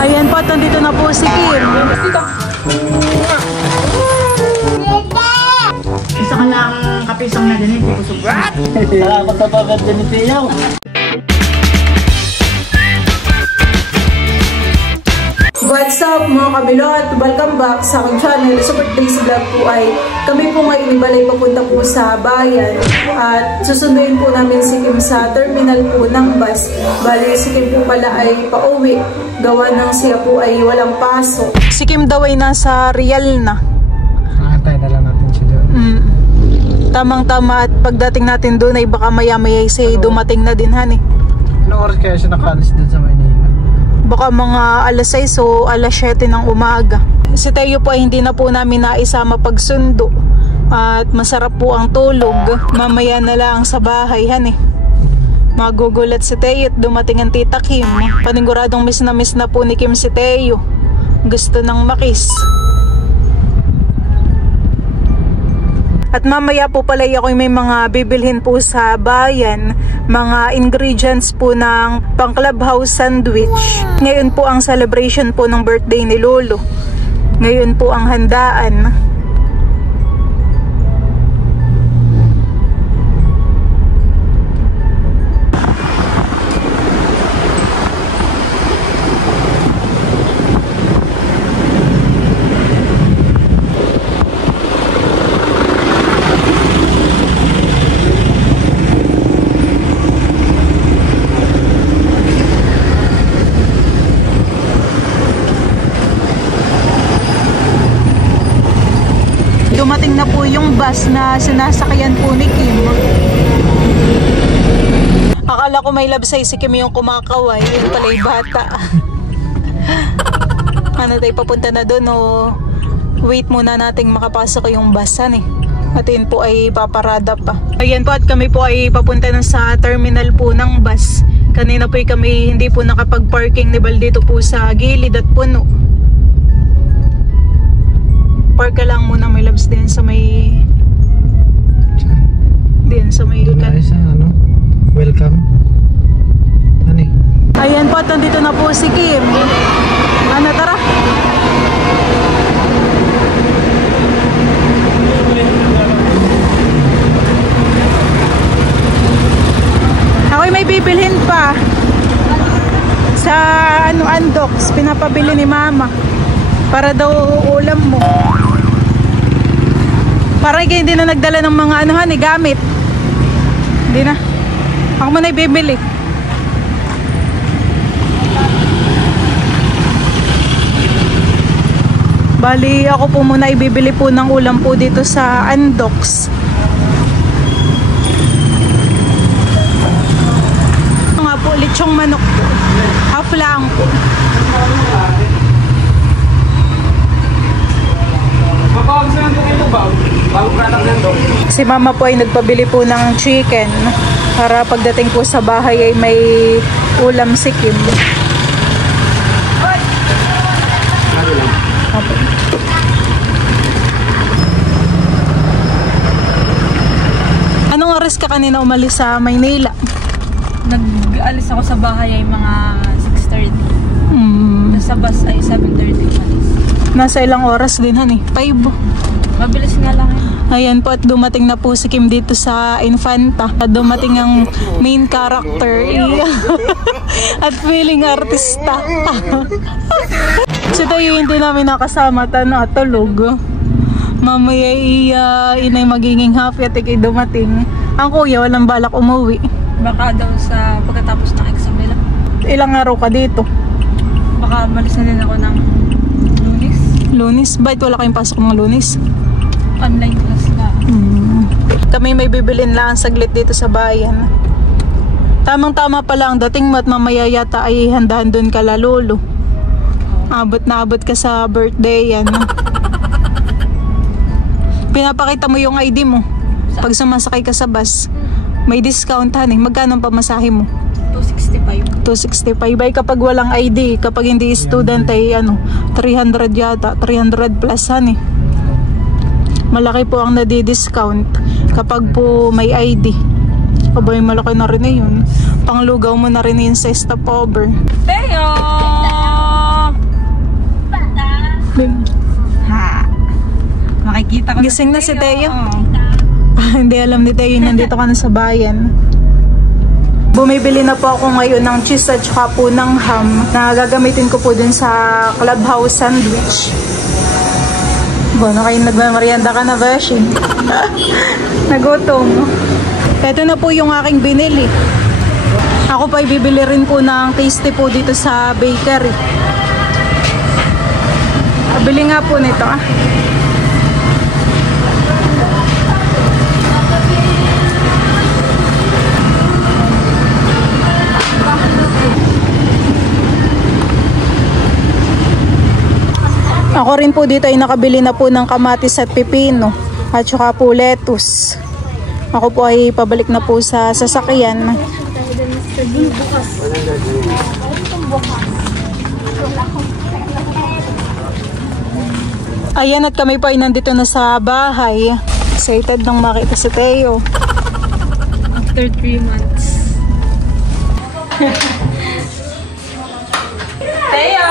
Ayan po, nandito na po si Kim. Isa ka lang kapisang na ganito. What? Salamat sa pagod ganito yaw. What's up mga kabilot? Welcome back sa aking channel. Sa birthday's vlog po ay kami po ngayon ibalay papunta po sa bayan at susunduin po namin si Kim sa terminal po ng bus. Bali si Kim po pala ay pauwi gawa ng siya po ay walang pasok. Si Kim daw ay nasa Real na. Nakantay na lang natin siya doon. Tamang-tama at pagdating natin doon ay baka maya-maya say dumating na din han eh. Anong oras kaya siya nakaalis din sa Maynila? Baka mga alas 6 o alas 7 ng umaga. Si Teo po ay hindi na po namin naisama pagsundo. At masarap po ang tulog. Mamaya na lang sa bahay han eh. Magugulat si Teo at dumating ang tita Kim. Paniguradong miss na po ni Kim si Teo. Gusto nang makis. At mamaya po pala ako may mga bibilhin po sa bayan, mga ingredients po ng pang clubhouse sandwich. Ngayon po ang celebration po ng birthday ni Lolo. Ngayon po ang handaan. Dumating na po yung bus na sinasakyan po ni Kim. Akala ko may labsay si Kim yung kumakaway. Yun pala yung bata. Ano tayo, papunta na doon o wait muna nating makapasok yung busan eh. At yun po ay paparada pa. Ayan po at kami po ay papunta na sa terminal po ng bus. Kanina po ay kami hindi po nakapag-parking ni Bal dito po sa gilid at puno. Park ka lang muna, may labs din sa may doon na isa, ano? Welcome. Ano eh? Ayan po, nandito na po si Kim. Ano, tara. Ako'y may bibilhin pa sa Andox, pinapabili ni Mama para daw ulam mo. Parang hindi na nagdala ng mga gamit. Hindi na. Ako muna ibibili. Bali, ako po muna ibibili po ng ulam po dito sa Andox. Ito nga po, lechong manok po. Half lang po. Si Mama po ay nagpabili po ng chicken para pagdating po sa bahay ay may ulam si Kim. Anong oras ka kanina umalis sa Maynila? Nag-alis ako sa bahay ay mga 6:30. Nasa bus ay 7:30 umalis. Nasa ilang oras din han eh? 5. Mabilis nga lang yun. Ayan po at dumating na po si Kim dito sa Infanta. At dumating ang main character. At feeling artista. Si Tayo hindi namin nakasama at tulog. Mamaya inay magiging happy at ikay dumating. Ang kuya walang balak umuwi. Baka daw sa pagkatapos ng exam nila. Ilang araw ka dito? Baka malis na din ako ng Lunes. Lunes? Bakit wala kayong pasok ng Lunes? Online class na. Kami may bibilin lang saglit dito sa bayan. Tamang-tama pa lang dating mo at mamaya yata ay handahan doon ka la Lolo. Abot na abot ka sa birthday yan. Pinapakita mo yung ID mo pag sumasakay ka sa bus. May discount han eh. Magkano ang pamasahe mo? 265. 265 ay kapag walang ID, kapag hindi student ay 300 yata, 300 plus han eh. Malaki po ang nadi-discount kapag po may ID. Abay, malaki na rin eh yun. Panglugaw mo na rin yun sa stopover. Teo! Gising na si Teo. Hindi alam ni Teo, nandito ka na sa bayan. Bumibili na po ako ngayon ng cheese at saka po ng ham na gagamitin ko po dun sa Clubhouse sandwich. Bueno, kayo nagmamarianda ka na, Beshi. Nagutom. Ito na po yung aking binili. Ako pa ibibili rin po ng tasty po dito sa bakery. Bili nga po nito Ako rin po dito ay nakabili na po ng kamatis at pipino at saka po lettuce. Ako po ay pabalik na po sa sasakyan. Ayan, at kami po ay nandito na sa bahay. Excited nang makita si Teo. After 3 months. Teo!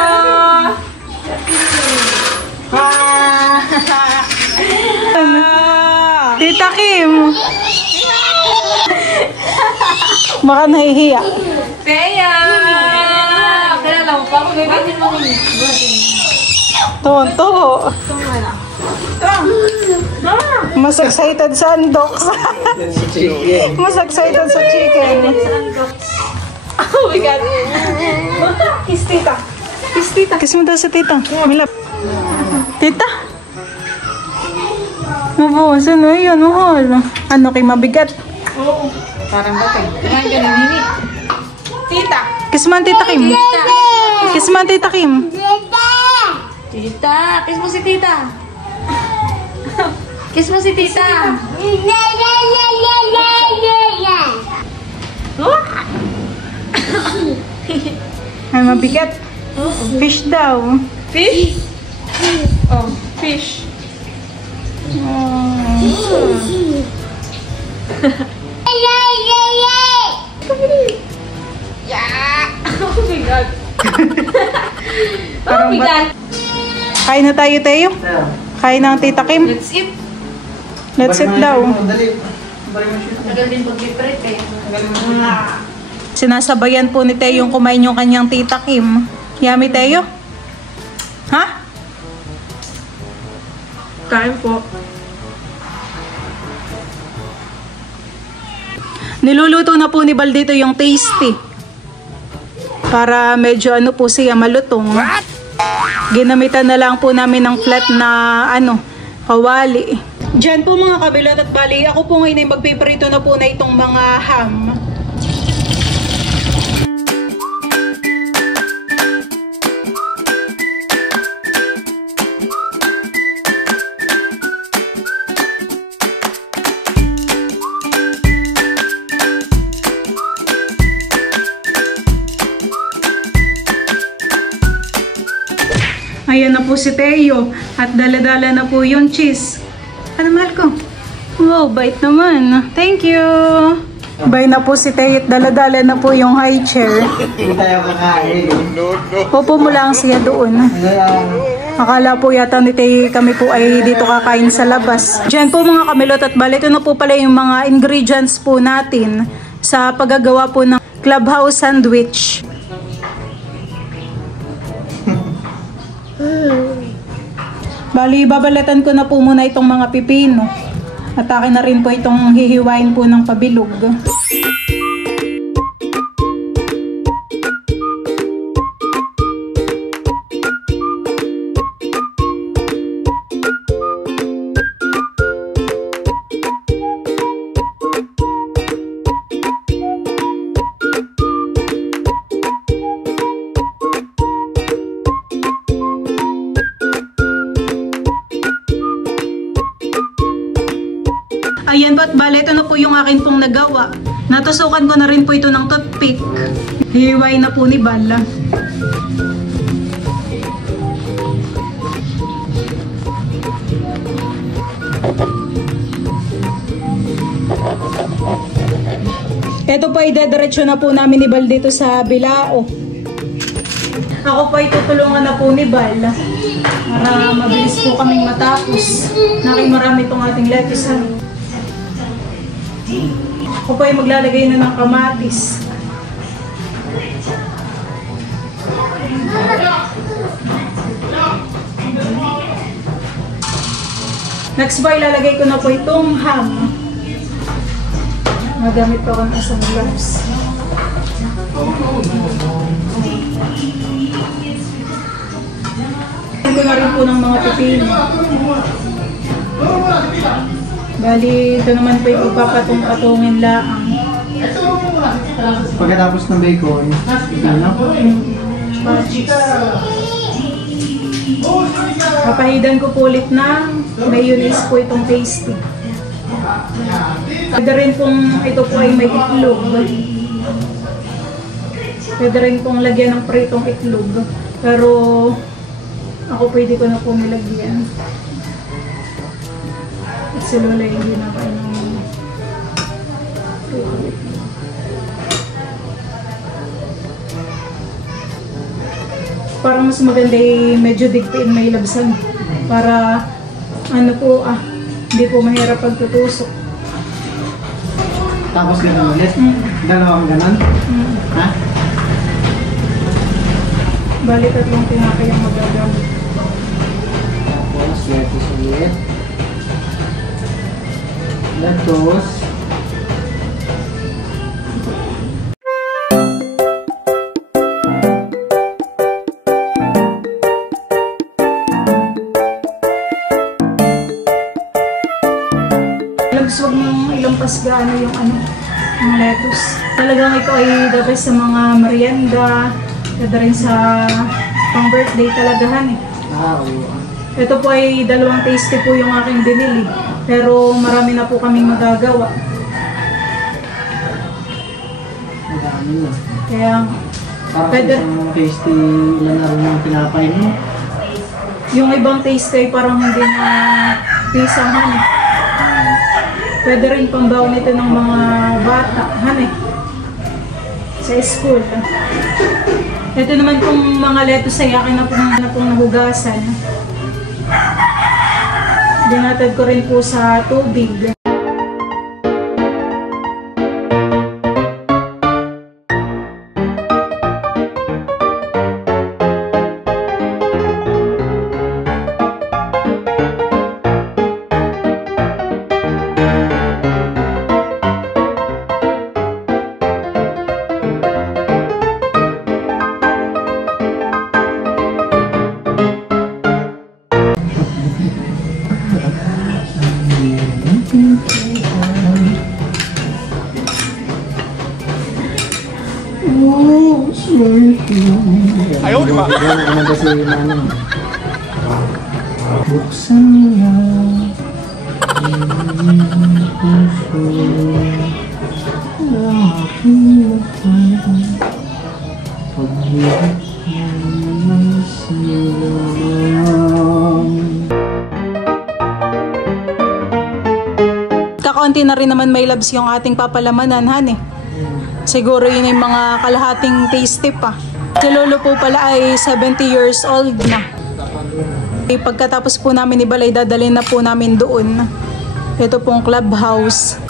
Tita Kim! Baka nahihiya. Teya! Kilala mo pa ako, gagawin mo rin. Tonto. Mas excited sa undox. Mas excited sa chicken. Oh my God! Kiss tita! Kiss tita! Kiss mo daw sa tita. Milap. Tita? Mabuhasan na yan, mahal. Ano kay mabigat? Oo. Parang batay. Kumain ka ng hini. Tita! Kiss mo ang tita Kim. Kiss mo ang tita Kim. Tita! Kiss mo si tita! Kiss mo si tita! Ay, mabigat. Fish daw. Fish? Oh, fish. Oh my God. Oh my God. Kain na tayo, Teo. Kain ng tita Kim. Let's eat. Let's eat daw. Tagal din pag-prepare kaya. Sinasabayan po ni Teo yung kumain yung kanyang tita Kim. Yummy, Teo? Ha? Kain po. Niluluto na po ni Baldito yung tasty. Para medyo ano po siya malutong. Ginamitan na lang po namin ng flat na kawali. Diyan po mga kabilot at bali, ako po ngayon ay magpiprito na po na itong mga ham. Ayan na po si Teo at dala-dala na po yung cheese. Ano, mahal ko? Wow, bait naman. Thank you. Bay na po si Teo at dala-dala na po yung high chair. Hindi tayo kakain. Upo mo lang siya doon. Akala po yata ni Teo kami po ay dito kakain sa labas. Diyan po mga kamilot at bali, ito na po pala yung mga ingredients po natin sa paggagawa po ng Clubhouse sandwich. Bali, babalatan ko na po muna itong mga pipino. At akin na rin po itong hihiwain po ng pabilog. Ayan po at bale, ito na po yung akin pong nagawa. Natusukan ko na rin po ito ng toothpick. Hihiway na po ni Bala. Ito po, idediretso na po namin ni Bal dito sa bilao. Ako po ay tutulungan na po ni Bal para mabilis po kaming matapos. Marami itong ating lettuce. Ako po ay maglalagay na ng kamatis. Next po, ilalagay ko na po itong ham. Magamit ko ng isang gloves. Ito na rin po ng mga pipino. Bali, ito naman po yung pagpapatong-patungin laang. Pagkatapos ng bacon, ano? Papahidan ko po ulit ng mayonnaise po itong tasty. Pwede rin pong ito po ay may itlog. Pwede rin pong lagyan ng pritong itlog. Pero ako pwede ko na po nilagyan. At si Lola hindi na kayo ng parang mas maganda medyo digpiin may labsan para ano po hindi po mahirap pagtutusok. Tapos gano'n ulit? Dalawang gano'n? Ha? Bali tatlong tinapay ang magagamit. Tapos lettuce ulit. Lettuce. Huwag mong ilampas gaano yung yung lettuce. Talagang ito ay dapat sa mga merienda, kada rin sa pang birthday talagahan Oo. Ito po ay dalawang tasty po yung aking binili. Pero marami na po kaming magagawa. Madami na. Kaya Parang isang tasty ilan na rin yung tinapay mo. yung ibang tasty ay parang hindi na pisahan. Pwede rin pambaw nito ng mga bata, sa school. Ito naman pong mga lettuce ay akin na pong nahugasan. Dinatad ko rin po sa tubig. Ayaw, di ba? Ano kasi namin? Buksan niya ang puso ng aking mata. Paghihit ng silang. Kakaunti na rin naman may labs yung ating papalamanan, Siguro yun yung mga kalahating tasty pa. Si Lolo po pala ay 70 years old na. Pagkatapos po namin ibalay, dadalhin na po namin doon. Ito pong clubhouse.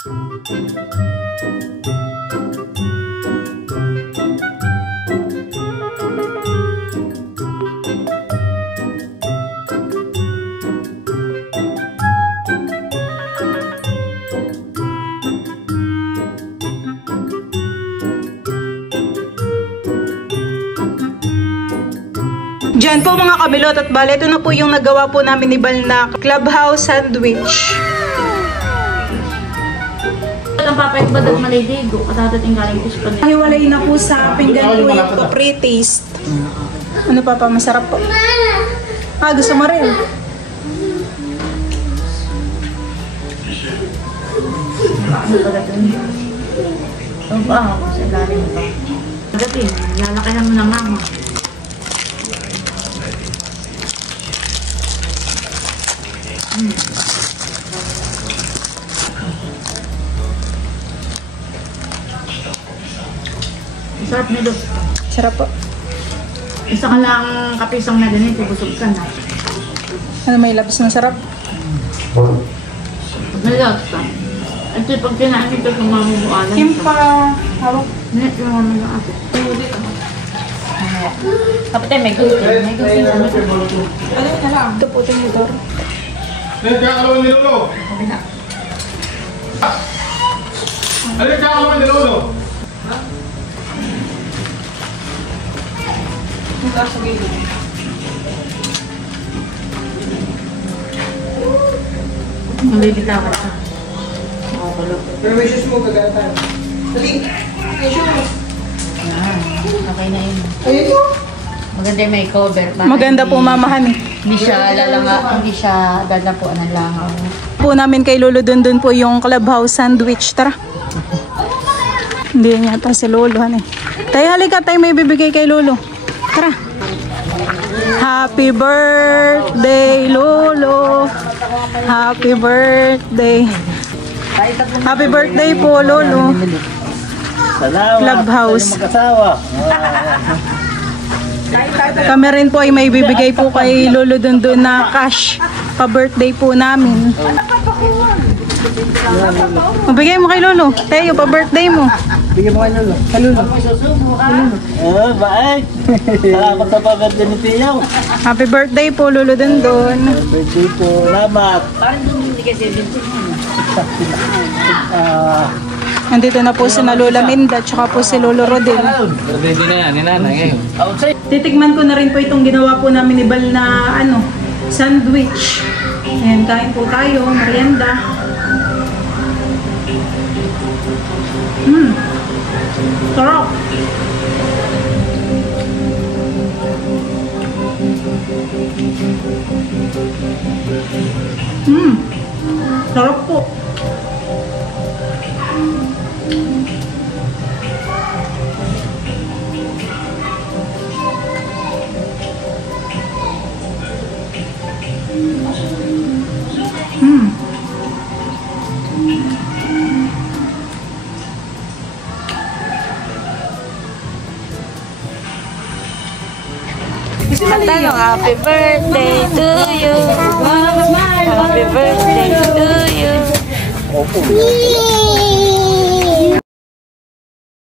Diyan po mga kabilot at bale, ito na po yung nagawa po namin ni Bal na clubhouse sandwich. Ang papayat ba daw malidigo? Katatating galing kuspa nila. Hiwalay na po sa pinggan po yung pre-taste. Ano pa, masarap po. Gusto mo rin? Ano ba ito? Ang paa ako sa ilalim pa. Pagdating, lalakayan mo ng mama. Sarap nito. Sarap po. Isa ka lang kapisang na ganito, busog ka na. Ano, may labis na sarap? Malasa. At pag kinain ito, kumamubualan Kim pa, hawak. Hindi, kumamubualan na ate. Kapatay, may gusto. May gusto. Ano na lang? Ito po, tinidor. Alin ka kalawan ni Lolo? Alin ka kalawan ni Lolo? Ito sa gilid. Mabibitawan ka. Pero may shoes mo, gagatan. Dali! May shoes! Okay na yun. Ayun mo! Maganda yung may cover. Maganda po, mamahan eh. Hindi siya lalanga, hindi siya dadapuan ng langaw. Po namin kay Lolo dun po yung Clubhouse sandwich. Tara. Hindi niya si Lolo. Ano eh. Tayo halika tayo may bibigay kay Lolo. Tara. Happy birthday Lolo. Happy birthday. Happy birthday po Lolo. Clubhouse. Kami rin po ay may bibigay po kay Lolo dun na cash. Pa-birthday po namin. Mabigay mo kay Lolo. Tayo, pa-birthday mo. Bigyan mo kay Lolo. Kay Lolo. Oo, bakit? Salamat sa pag-birthday ni Tiyaw. Happy birthday po Lolo dun. Birthday po. Salamat. Parang hindi kasi Nandito na po si Lola Minda tsaka po si Lolo Rodel. Birthday na yan, ni Nanay ngayon. Titikman ko na rin po itong ginawa po namin ni Bal na sandwich. Ayan, kain po tayo, merienda. Sarap. Sarap po. Happy birthday to you. Happy birthday to you.